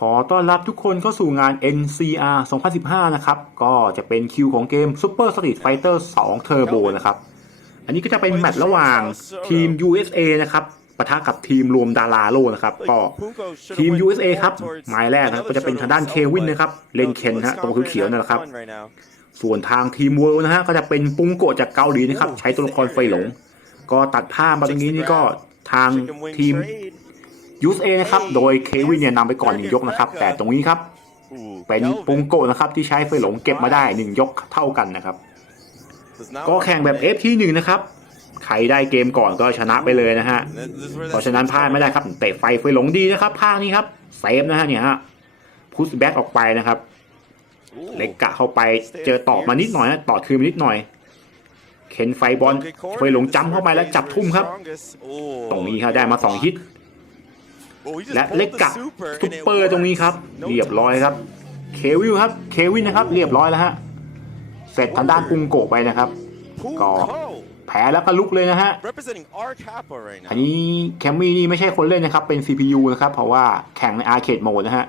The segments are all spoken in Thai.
ขอต้อนรับทุกคนเข้าสู่งาน NCR 2015 นะครับ ก็จะเป็นคิวของเกม Super Street Fighter 2 Turbo นะครับ อันนี้ก็จะเป็นแมตช์ระหว่างทีม USA นะครับปะทะกับทีมรวมดาราโลนะครับ ก็ทีม USA ครับ หมายแรกนะครับก็จะเป็นทางด้านเควินนะครับ เลนเคนฮะตรงเขียวๆนั่นแหละครับ ส่วนทางทีมเวิร์นะฮะก็จะเป็นปุงโกะจากเกาหลีนะครับ ใช้ตัวละครไฟหลง ก็ตัดภาพมาตรงนี้นี่ก็ทางทีม ยูสเอนะครับ โดยเควินเนี่ยนำไปก่อนหนึ่งยกนะครับ แต่ตรงนี้ครับ เป็นปุงโกะนะครับที่ใช้ไฟหลงเก็บมาได้หนึ่งยกเท่ากันนะครับ ก็แข่งแบบ F ที่หนึ่งนะครับ ใครได้เกมก่อนก็ชนะไปเลยนะฮะ เพราะฉะนั้นพลาดไม่ได้ครับ เตะไฟไฟหลงดีนะครับภาคนี้ครับเซฟนะฮะเนี่ยฮะพุชแบ็กออกไปนะครับ เล็กกะเข้าไปเจอตอบมานิดหน่อยนะตอดคืนมานิดหน่อยเข็นไฟบอลไฟหลงจ้ำเข้าไปแล้วจับทุ่มครับ ตรงนี้ครับได้มาสองฮิต และเล็กกะซุปเปอร์ตรงนี้ครับ เรียบร้อยครับ เควิลครับ เควินนะครับ เรียบร้อยแล้วฮะ เสร็จทางด้านปุงโกะไปนะครับ ก็แพ้แล้วก็ลุกเลยนะฮะ อันนี้แคมมี่นี่ไม่ใช่คนเล่นนะครับ เป็น CPU นะครับ เพราะว่าแข่งในอาร์เคดโหมดนะฮะ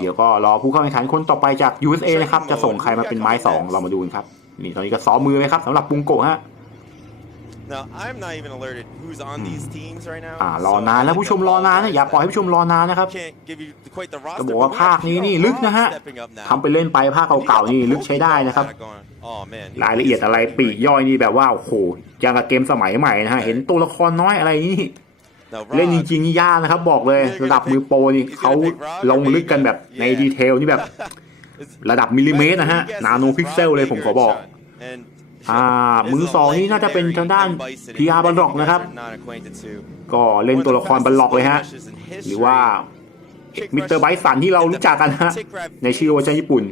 เดี๋ยวก็รอผู้เข้าแข่งขันคนต่อไปจาก USA นะครับ จะส่งใครมาเป็นไม้สองเรามาดูกันครับ นี่ตอนนี้ก็ซ้อมมือไหมครับสำหรับปุงโกะฮะ อ่ารอนานแล้วผู้ชมรอนานนะอย่าปล่อยให้ผู้ชมรอนานนะครับจะบอกว่าภาคนี้นี่ลึกนะฮะทำไปเล่นไปภาคเก่าๆนี่ลึกใช้ได้นะครับรายละเอียดอะไรปลีกย่อยนี่แบบว่าโอ้โหยังกับเกมสมัยใหม่นะฮะ เห็นตัวละครน้อยอะไรนี่เล่นจริงๆนี่ยากนะครับ บอกเลยระดับมือโปรนี่เขาลงลึกกันแบบในดีเทลนี่แบบระดับมิลลิเมตรนะฮะ นาโนพิกเซลเลยผมขอบอก อ่ามือสองนี่น่าจะเป็นทางด้าน PR บัลล็อกนะครับ ก็เล่นตัวละครบัลล็อกเลยฮะ หรือว่ามิสเตอร์ไบสันที่เรารู้จักกันฮะ ในชื่อเวอร์ชันญี่ปุ่น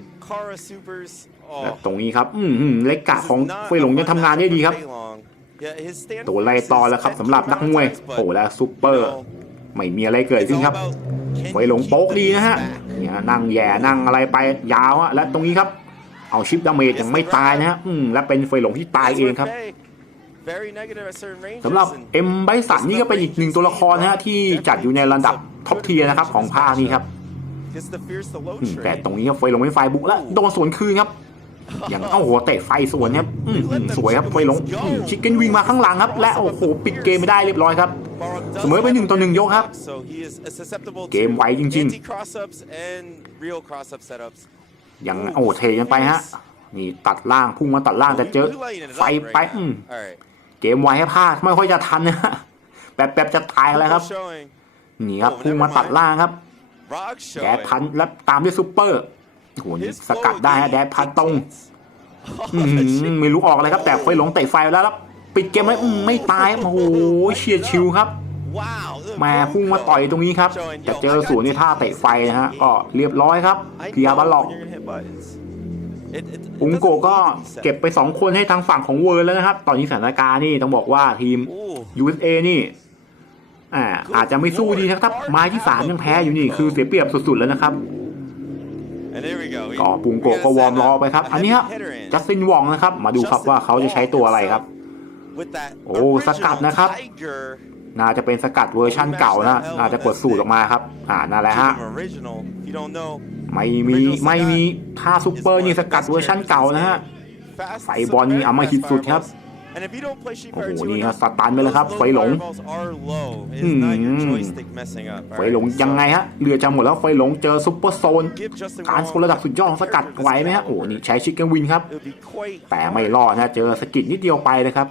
ตรงนี้ครับ อืมเล็กกะของเฟยหลงยังทำงานได้ดีครับตัวไล่ต่อแล้วครับสำหรับนักมวยโอ้และซูเปอร์ ไม่มีอะไรเกิดขึ้นครับเฟยหลงโป๊กดีนะฮะเนี่ยนั่งแย่นั่งอะไรไปยาวอะและตรงนี้ครับ เอาชิปดาเมจยังไม่ตายนะฮะอืมและเป็นเฟยหลงที่ตายเองครับสำหรับเอ็มไบสันนี่ก็เป็นอีกหนึ่งตัวละครนะฮะที่จัดอยู่ในระดับท็อปเทียร์นะครับของภาคนี้ครับอืมแต่ตรงนี้ครับเฟยหลงไม่ไฟบุกแล้วโดนสวนคืนครับอย่างเอ้าโหเตะไฟสวนครับอืมอืมสวยครับเฟยหลงชิคเก้นวิ่งมาข้างหลังครับ และโอ้โหปิดเกมไม่ได้เรียบร้อยครับ เสมอไปหนึ่งต่อหนึ่งยกครับ เกมไวจริงๆอ ย่างโอ้โหเทกันไปฮะ นี่ตัดล่างพุ่งมาตัดล่างแต่เจอไฟไปอืมเกมไวให้พลาดไม่ค่อยจะทันนะฮะแป๊บแป๊บๆจะตายแล้วครับนี่ครับพุ่งมาตัดล่างครับแดดพันแล้วตามด้วยซูเปอร์โอ้โหนี่สกัดได้ฮะแดดพันตรงอืมไม่รู้ออกอะไรครับ แต่ไฟหลงเตะไฟแล้วแล้วปิดเกมไว้อืมไม่ตายโอ้โหเฉียดชิวครับแห มาพุ่งมาต่อยตรงนี้ครับแต่เจอสวนในท่าเตะไฟนะฮะก็เรียบร้อยครับเพีอาบัลล็อกอุงโกก็เก็บไป 2 คนให้ทางฝั่งของเวิร์แล้วนะครับ ตอนนี้สถานการณ์นี่ต้องบอกว่าทีม USA นี่อ่าอาจจะไม่สู้ดีนะครับ ไม้ที่สามยังแพ้อยู่นี่คือเสียเปรียบสุดๆแล้วนะครับก็ปุงโกก็วอร์มรอไปครับ อันนี้ครับจัสตินวองนะครับ มาดูครับว่าเขาจะใช้ตัวอะไรครับ โอ้สกัดนะครับ น่าจะเป็นสกัดเวอร์ชั่นเก่านะน่าจะกดสูตรออกมาครับ อ่านั่นแหละฮะไม่มีไม่มีท่าซูเปอร์นี่สกัดเวอร์ชั่นเก่านะฮะไฟบอลนี่เอามาหิตสุดครับโอ้โหนี่ฮะสตันไปเลยครับไฟหลงอืมไฟหลงยังไงฮะเรือจะหมดแล้วไฟหลงเจอซุปเปอร์โซนการโซนระดับสุดยอดของสกัดไหวไหมฮะโอ้โหนี่ใช้ชิคเก้นวินครับ แต่ไม่รอดนะเจอสกิดนิดเดียวไปนะครับ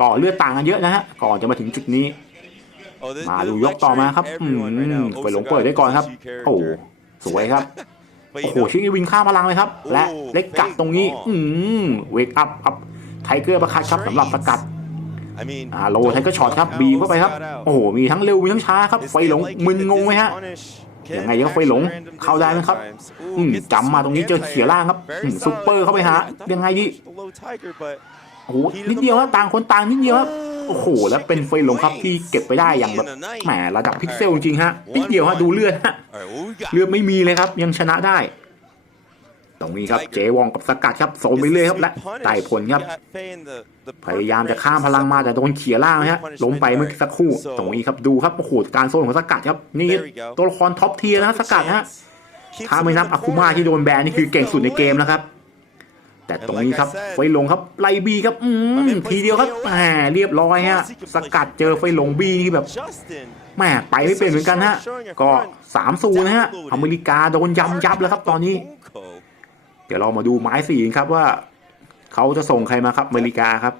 ก่อเลือดต่างกันเยอะนะฮะก่อนจะมาถึงจุดนี้ มาดูยกต่อมาครับอืมไฟหลงเปิดได้ก่อนครับ โอ้สวยครับโอ้โหชิคกี้วินข้ามพลังเลยครับ และเล็กกัดตรงนี้ อืมเวกอัพครับไทเกอร์ประคัดครับสำหรับสกัดอ่าโลไทเกอร์ช็อตครับบีบเข้าไปครับ โอ้โหมีทั้งเร็วมีทั้งช้าครับไฟหลงมึนงงไหมฮะยังไงยังไฟหลงเข้าได้ไหมครับอืมจำมาตรงนี้เจอเขียล่างครับอืมซุปเปอร์เข้าไปหายังไงดีโอ้โหนิดเดียวครับต่างคนต่างนิดเดียวครับ โอ้โห แล้วเป็นไฟหลงครับที่เก็บไปได้อย่างแบบแหมระดับพิกเซลจริงๆฮะนิดเดียวฮะดูเลือดฮะเลือดไม่มีเลยครับ ยังชนะได้ ตรงนี้ครับเจวองกับสกัดครับโซนไปเรื่อยครับและไต่ผลครับ พยายามจะข้ามพลังมาแต่โดนเขี่ยล่างนะฮะล้มไปเมื่อสักครู่ ตรงนี้ครับดูครับโอ้โหการโซนของสกัดครับนี่ตัวละครท็อปเทียร์นะฮะสกัดนะฮะถ้าไม่นับอาคุมาที่โดนแบนนี่คือเก่งสุดในเกมแล้วครับ แต่ตรงนี้ครับไฟลงครับไลบีครับอืมทีเดียวครับแหมเรียบร้อยฮะสกัดเจอไฟลงบีนี่แบบแหมไปไม่เป็นเหมือนกันฮะก็สามศูนย์นะฮะอเมริกาโดนยำยับแล้วครับตอนนี้ เดี๋ยวเรามาดูไม้สี่ครับว่า เขาจะส่งใครมาครับอเมริกาครับ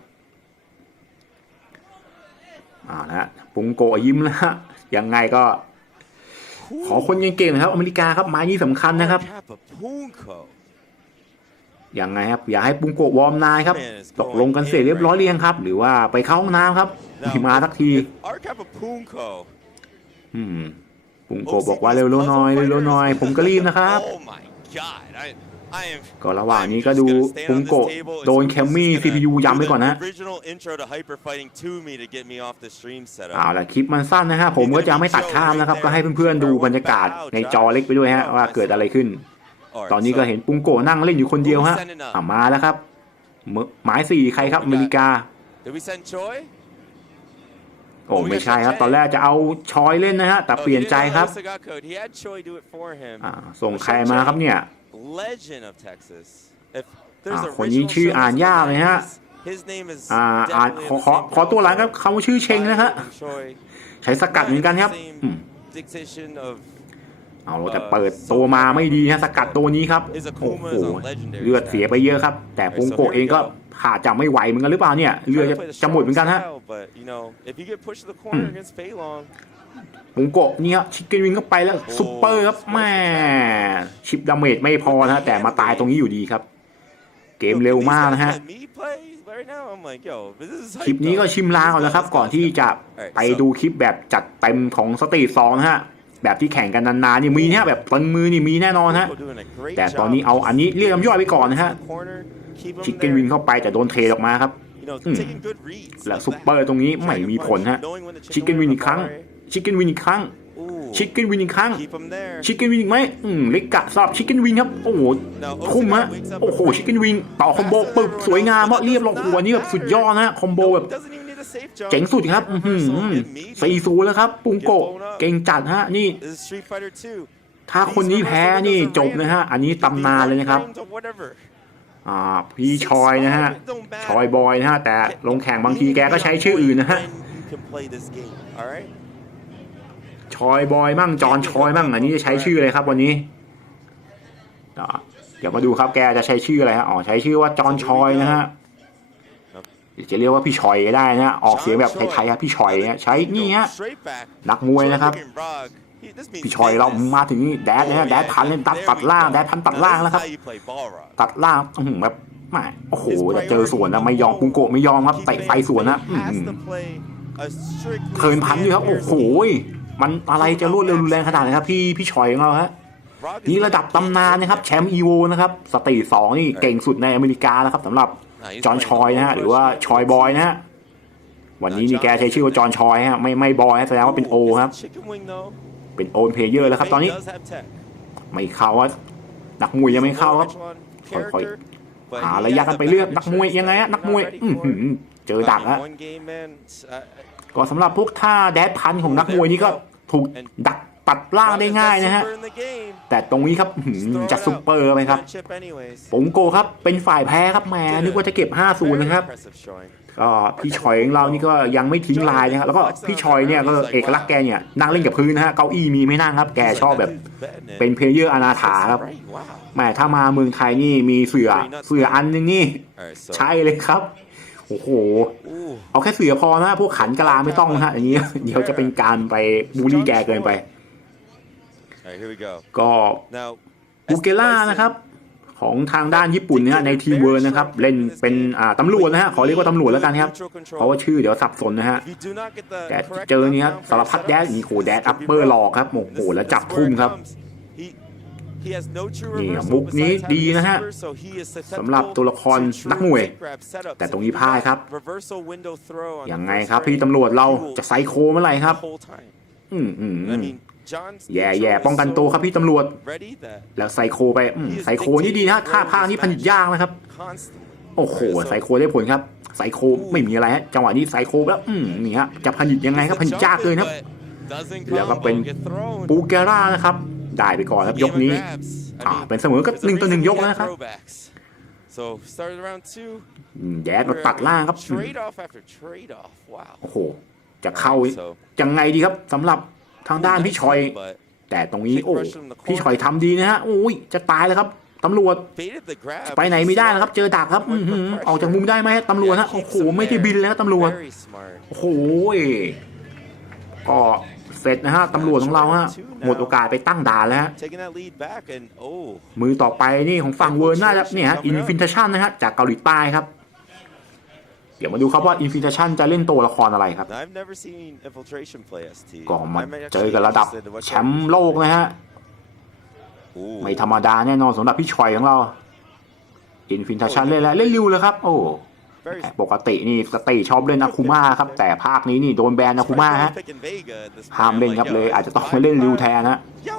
อ่านะฮะปุงโกะยิ้มแล้วฮะยังไงก็ ขอคนเก่งๆนะครับ อเมริกาครับไม้นี้สำคัญนะครับ ยังไงครับอย่าให้ปุงโกะวอร์มนายครับตกลงกันเสร็จเรียบร้อยเรียงครับ หรือว่าไปเข้าห้องน้ำครับไม่มาสักทีอืมปุงโกะบอกว่าเร็วๆหน่อยเร็วๆหน่อย ผมก็รีบนะครับก็ระหว่างนี้ก็ดูปุงโกะโดนแคมมี่ CPU ย้ำไว้ก่อนนะเอาละคลิปมันสั้นนะฮะผมก็จะไม่ตัดข้ามนะครับ ก็ให้เพื่อนๆดูบรรยากาศในจอเล็กไปด้วยฮะว่าเกิดอะไรขึ้น ตอนนี้ก็เห็นปุงโกะนั่งเล่นอยู่คนเดียวฮะอะมาแล้วครับเมหมายสี่ใครครับอเมริกาโอ้ไม่ใช่ครับ ตอนแรกจะเอาชอยเล่นนะฮะ แต่เปลี่ยนใจครับอ่าส่งใครมาครับเนี่ยอ่าคนนี้ชื่ออ่านยากเลยฮะอ่าอ่านขอขอขอตัวหลังครับเขาชื่อเชงนะฮะ ใช้สกัดเหมือนกันครับอืม เอาแต่เปิดตัวมาไม่ดีฮะสกัดตัวนี้ครับโอ้โหเลือดเสียไปเยอะครับ แต่ปุงโกะเองก็ขาดจะไม่ไหวเหมือนกันหรือเปล่าเนี่ยเลือดจะจะหมดเหมือนกันฮะปุงโกะนี่ฮะชิคเก้นวิงเข้าไปแล้วซุปเปอร์ครับแม่ชิปดาเมจไม่พอนะฮะแต่มาตายตรงนี้อยู่ดีครับ เกมเร็วมากนะฮะคลิปนี้ก็ชิมลางก่อนแล้วครับ ก่อนที่จะไปดูคลิปแบบจัดเต็มของสตรีทสองนะฮะ แบบที่แข่งกันนานๆนี่มีเนี่ยแบบตึงมือนี่มีแน่นอนฮะแต่ตอนนี้เอาอันนี้เรียกน้ำย่อยไปก่อนนะฮะชิคเก้นวิงเข้าไปแต่โดนเทออกมาครับอืมและซุปเปอร์ตรงนี้ไม่มีผลฮะชิคเก้นวิงอีกครั้งชิคเก้นวิงอีกครั้งชิคเก้นวิงอีกครั้งชิคเก้นวิงอีกไหมอืมเล็กกะสอบชิคเก้นวิงครับโอ้โหคุ้มฮะโอ้โหชิคเก้นวิงต่อคอมโบปึ๊บสวยงามมากเรียบร้อยหัวนี้แบบสุดยอดนะฮะคอมโบแบบ เจ๋งสุดครับอือหือสี่ศูนย์แล้วครับ ปุงโกะเก่งจัดฮะนี่ ถ้าคนนี้แพ้นี่จบนะฮะ อันนี้ตำนานเลยนะครับอ่าพี่ชอยนะฮะ ชอยบอยนะฮะ แต่ลงแข่งบางทีแกก็ใช้ชื่ออื่นนะฮะชอยบอยมั่งจอนชอยมั่งอันนี้จะใช้ชื่ออะไรครับวันนี้อ่าเดี๋ยวมาดูครับแกจะใช้ชื่ออะไรฮะอ๋อใช้ชื่อว่าจอนชอยนะฮะ จะเรียกว่าพี่ชอยก็ได้นะ ออกเสียงแบบไทยๆครับพี่ชอยเนี่ยใช้นี่ฮะนักมวยนะครับ พี่ชอยเรามาถึงนี่แดดนะฮะแดดพันเนี่ยตัดตัดล่างแดดพันตัดล่างแล้วครับ ตัดล่างแบบแหมโอ้โหแต่เจอสวนนะไม่ยอมปุงโกะไม่ยอมครับเตะไปสวนนะอื้อหือเทินพันอยู่ครับโอ้โหมันอะไรจะรวดเร็วรุนแรงขนาดไหนครับ พี่พี่ชอยของเราฮะนี่ระดับตำนานนะครับแชมป์อีโวนะครับสตรีสองนี่เก่งสุดในอเมริกาแล้วครับสำหรับ จอห์นชอยนะฮะหรือว่าชอยบอยนะฮะวันนี้นี่แกใช้ชื่อว่าจอห์นชอยฮะไม่ไม่บอยฮะแสดงว่าเป็นโอครับ เป็นโอนเพลเยอร์แล้วครับตอนนี้ ไม่เข้าว่านักมวยยังไม่เข้าครับค่อยหาระยะกันไปเลือกนักมวยยังไงฮะนักมวยอื้อหือเจอดักฮะก็สำหรับพวกท่าแดดพันของนักมวยนี่ก็ถูกดัก ตัดล่างได้ง่ายนะฮะ แต่ตรงนี้ครับอื้อหือจัดซุปเปอร์ไปครับปงโกครับเป็นฝ่ายแพ้ครับแหมนึกว่าจะเก็บ 5-0 นะครับก็พี่ชอยของเรานี่ก็ยังไม่ทิ้งลายนะครับแล้วก็พี่ชอยเนี่ยก็เอกลักษณ์แกเนี่ยนั่งเล่นกับพื้นนะฮะเก้าอี้มีไม่นั่งครับ แกชอบแบบเป็นเพลเยอร์อนาถาครับแหมถ้ามาเมืองไทยนี่มีเสือเสืออันนึงนี่ ใช่เลยครับโอ้โห เอาแค่เสือพอนะ พวกขันกะลาไม่ต้องนะฮะอย่างนี้ เดี๋ยวจะเป็นการไปบูลลี่แกเกินไป ก็บูเกล่านะครับของทางด้านญี่ปุ่นเนี่ยในทีมเวิร์นนะครับเล่นเป็นอ่าตำรวจนะฮะขอเรียกว่าตำรวจแล้วกันครับเพราะว่าชื่อเดี๋ยวสับสนนะฮะแต่เจอนี่ครับสารพัดแดดนี่โหแดดอัปเปอร์หลอกครับโอ้โหแล้วจับทุ่มครับนี่มุกนี้ดีนะฮะสำหรับตัวละครนักมวย แต่ตรงนี้พลาดครับยังไงครับพี่ตำรวจเราจะไซโคเมื่อไหร่ครับ อืมอืมอืม แย่แย่ป้องกันตัวครับพี่ตำรวจ Ready that แล้วไซโคไปอืมไซโคนี่ดีนะท่าพางนี่พันยากนะครับ constantly. โอ้โหไซโคได้ผลครับไซโคไม่มีอะไรฮะจังหวะนี้ไซโคแล้วอืมนี่ฮะจะผลิตยังไงครับผลิตยากเลยนะครับแล้วก็เป็นปูแกร่านะครับได้ไปก่อนครับยกนี้อ่าเป็นเสมอกับหนึ่งต่อหนึ่งยกแล้วนะครับ So started round two. อืมแย่ก็ตัดล่างครับอืม Trade off after trade off. Wow. โอ้โหจะเข้า So ยังไงดีครับสำหรับ ทางด้านพี่ชอย but แต่ตรงนี้โอ้พี่ชอยทำดีนะฮะโอ้ยจะตายแล้วครับตำรวจ baited the grab. ไปไหนไม่ได้นะครับ เจอดักครับอื้อหือออกจากมุมได้ไหมฮะตำรวจฮะโอ้โหไม่ได้บินแล้วตำรวจ Very smart. โอ้โหก็เสร็จนะฮะตำรวจของเราฮะหมดโอกาสไปตั้งด่านแล้วฮะ Taking that lead back and oh. มือต่อไปนี่ของฝั่งเวิร์นน่าจะเนี่ยฮะอินฟินเทชันนะฮะจากเกาหลีใต้ครับ เดี๋ยวมาดูครับว่าอินฟินเทชันจะเล่นตัวละครอะไรครับ Now, I've never seen infiltration play ST. ก็มา I'm actually เจอกับระดับ interested in what แชมป์โลกนะฮะ Ooh. ไม่ธรรมดาแน่นอนสำหรับพี่ชอยของเราอินฟินเทชันเล่นแล้วเล่นริวเลยครับ โอ้ Very ปกตินี่สติชอบเล่นอาคุมาครับ แต่ภาคนี้นี่โดนแบนอาคุมาฮะ picking Vega at this point. ห้ามเล่น I'm ครับ like, เลย yo, อาจจะต้องมาเล่นริวแทนนะ Yo.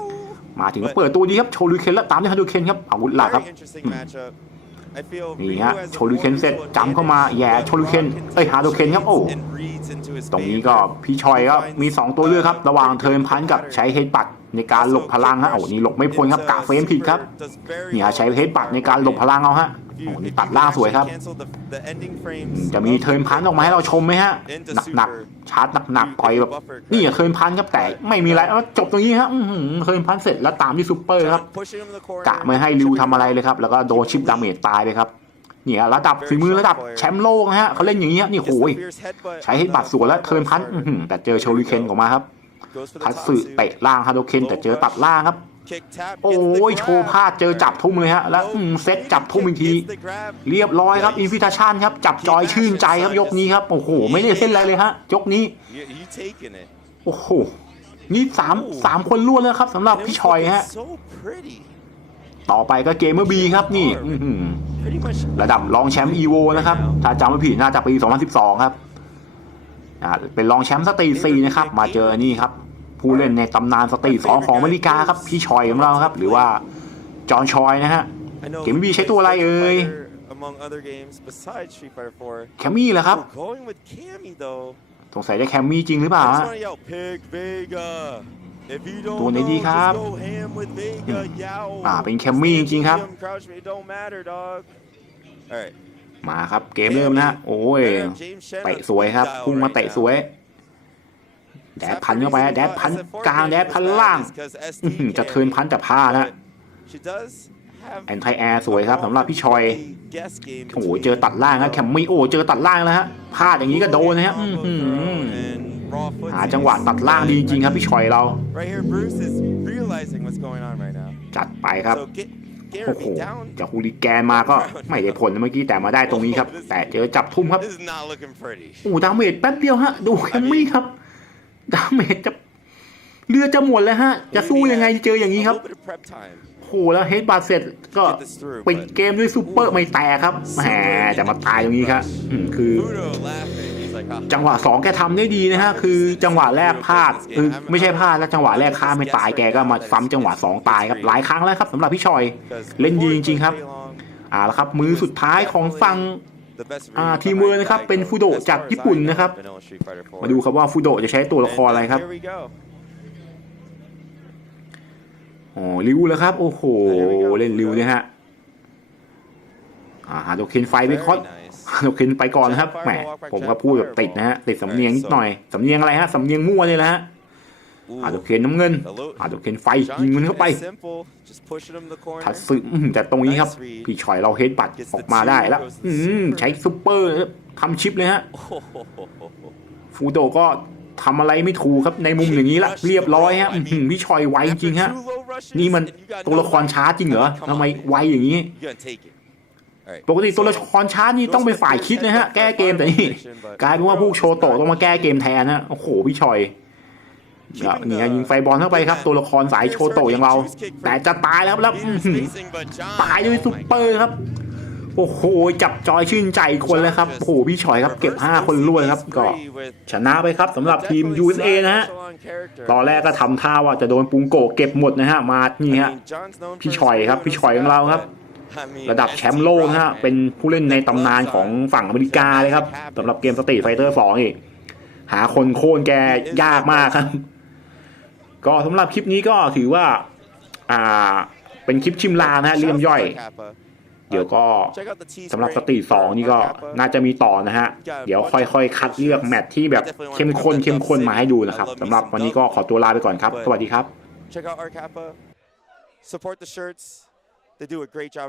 มาถึงก็เปิดตัวดีครับโชลูเคนแล้วตามด้วยฮันดูเคนครับอาวุธหลักครับ Very interesting matchup. I feel นี่ Ryu ฮะ has โชลูเคนเสร็จจำเข้ามาแย่โชลูเคนเอ้ยฮาโดเคนครับโอ้ and reads into his ตรงนี้ favor. ก็พี่ชอยก็มี 2 ตัวเลือกครับ ระหว่างเทิร์นพันกับใช้เฮดปัด ในการหลบพลังฮะโอ้นี่หลบไม่พ้นครับกะเฟรมผิดครับนี่ฮะใช้เฮดปัดในการหลบพลังเอาฮะโอ้นี่ตัดล่างสวยครับ จะมีเทิร์นพันออกมาให้เราชมไหมฮะหนักๆชาร์จหนักๆต่อยแบบนี่อะเทิร์นพันครับแต่ไม่มีอะไรแล้วจบตรงนี้ฮะเทิร์นพันเสร็จแล้วตามที่ซูเปอร์ครับกะไม่ให้ริวทำอะไรเลยครับแล้วก็โดนชิปดาเมจตายเลยครับเนี่ยระดับฝีมือระดับแชมป์โลกนะฮะเขาเล่นอย่างนี้ฮะนี่โอ้ยใช้ให้บัตรสวนแล้วเทิร์นพันแต่เจอโชลิเคนออกมาครับ ทัตสึเตะล่างฮาโดเคนแต่เจอตัดล่างครับ โอ้ยโชว์พลาดเจอจับทุ่มเลยฮะ แล้วอืมเซตจับทุ่มอีกที เรียบร้อยครับอินฟิทชันครับ จับจอยชื่นใจครับยกนี้ครับ โอ้โห ไม่ได้เล่นอะไรเลยฮะ ยกนี้ โอ้โห นี่สามสามคนล้วนแล้วครับสำหรับพี่ชอยฮะ ต่อไปก็เกมเมอร์บีครับนี่อื้อหือระดับรองแชมป์อีโวนะครับ ถ้าจำไม่ผิดน่าจะปี 2012 ครับอ่าเป็นรองแชมป์สตรีทซีนะครับ มาเจอนี่ครับ ผู้เล่นในตำนานสตรีทสองของอเมริกาครับพี่ชอยของเราครับ หรือว่าจอห์นชอยนะฮะเกม BB ใช้ตัวอะไรเอ่ย Among other games besides Street Fighter 4. แคมมี่เหรอครับ Oh, going with Cammy though. สงสัยจะแคมมี่จริงหรือเปล่า I just ฮะ wanna yell, Pick Vega. If you don't ตัวไหนดี know, ครับ just go ham with Vega, yow. อ่าเป็นแคมมี่จริงๆครับ Stand crouch me, it don't matter, dog. Alright. มาครับเกมเริ่มนะ โอ้ย James Shannon เตะสวยครับ dial พุ่งมา right เตะ now. สวย แดดพันเข้าไปแดดพันกลางแดดพันล่าง จะเทินพันแต่พลาดนะแอนไทแอร์สวยครับสำหรับพี่ชอย โอ้โหเจอตัดล่างครับแคมมี่โอ้เจอตัดล่างแล้วฮะพลาดอย่างนี้ก็โดนนะฮะหาจังหวะตัดล่างดีจริงครับพี่ชอยเรา จัดไปครับโอ้โหจากฮูลิแกนมาก็ไม่ได้ผลเมื่อกี้แต่มาได้ตรงนี้ครับ แต่เจอจับทุ่มครับโอ้ดาเมจแป๊บเดียวฮะ ดูแคมมี่ครับ ดาเมจจะเรือจะหมดแล้วฮะ จะสู้ยังไงเจออย่างนี้ครับโอ้โหแล้วเฮดบาเสร็จก็ปิดเกมด้วยซูเปอร์ไม่แตกครับแหมแต่มาตายตรงนี้ครับคือ จังหวะสองแกทำได้ดีนะฮะคือจังหวะแรกพลาดคือไม่ใช่พลาดแล้วจังหวะแรกฆ่าไม่ตายแกก็มาซ้ำจังหวะสองตายครับหลายครั้งแล้วครับสำหรับพี่ชอย เล่นดีจริงๆครับอ่าแล้วครับ มือสุดท้ายของฝั่ง อ่า version ทีม of เวอร์นะครับ Daigo เป็นฟูโดะ as far จาก as ญี่ปุ่น I know นะครับ vanilla Street Fighter 4. มาดูครับว่าฟูโดะจะใช้ตัวละครอะไรครับ And here we go. อ๋อริวแล้วครับ โอ้โห เล่นริวเนี่ยฮะอ่าฮาโดเคนไฟไปคอส Very nice. ฮาโดเคนไปก่อนนะครับแหมผมก็พูดแบบติดนะฮะติดสำเนียงนิดหน่อยสำเนียงอะไรฮะสำเนียงมั่วเนี่ยแหละฮะ Ooh. ฮาโดเคนน้ำเงิน Hello. ฮาโดเคนไฟ John ยิงมันเข้าไป keeping it simple, just pushing him in the corner. ทัดสึอื้อหือแต่ตรงนี้ครับ พี่ชอยเราเฮดบัตออกมาได้แล้วอืมใช้ซุปเปอร์ทำชิปเลยฮะฟูโดก็ทำอะไรไม่ถูกครับในมุมอย่างนี้ละเรียบร้อยฮะอื้อหือพี่ชอยไวจริงฮะ After two low rushes, นี่มัน and you got ตัวละคร no ช้าจริงเหรอ Come ทำไม on, ไวอย่างนี้ You gotta take it. Alright, ปกติตัวละ so- ครช้านี่ต้องเป็นฝ่ายคิดนะฮะ แก้เกมแต่นี่กลายเป็นว่าผู้โชว์โตะต้องมาแก้เกมแทนนะโอ้โหพี่ชอย เนี่ฮะยิงไฟบอลเข้าไปครับ ตัวละครสายโชโตอย่างเรา แต่จะตายแล้วครับแล้วตายด้วยซุปเปอร์ครับ โอ้โห จับจอยชื่นใจคนแล้วครับโอ้โหพี่ชอยครับเก็บ 5 คนรวดครับก็ชนะไปครับสำหรับทีม USA นะฮะตอนแรกก็ทำท่าว่าจะโดนปุงโกเก็บหมดนะฮะมานี่ฮะพี่ชอยครับพี่ชอยของเราครับระดับแชมป์โลกฮะ เป็นผู้เล่นในตำนานของฝั่งอเมริกาเลยครับสำหรับเกมสตรีทไฟเตอร์2นี่หาคนโค่นแกยากมากครับ ก็สำหรับคลิปนี้ก็ถือว่าอ่าเป็นคลิปชิมลางนะฮะเลี่ยมย่อย เดี๋ยวก็สำหรับสตรีทสองนี่ก็น่าจะมีต่อนะฮะ เดี๋ยวค่อยๆ คัดเลือกแมตช์ที่แบบเข้มข้นเข้มข้นมาให้ดูนะครับสำหรับวันนี้ก็ขอตัวลาไปก่อนครับ สวัสดีครับ Check out our Kappa. Support the shirts. They do a great job.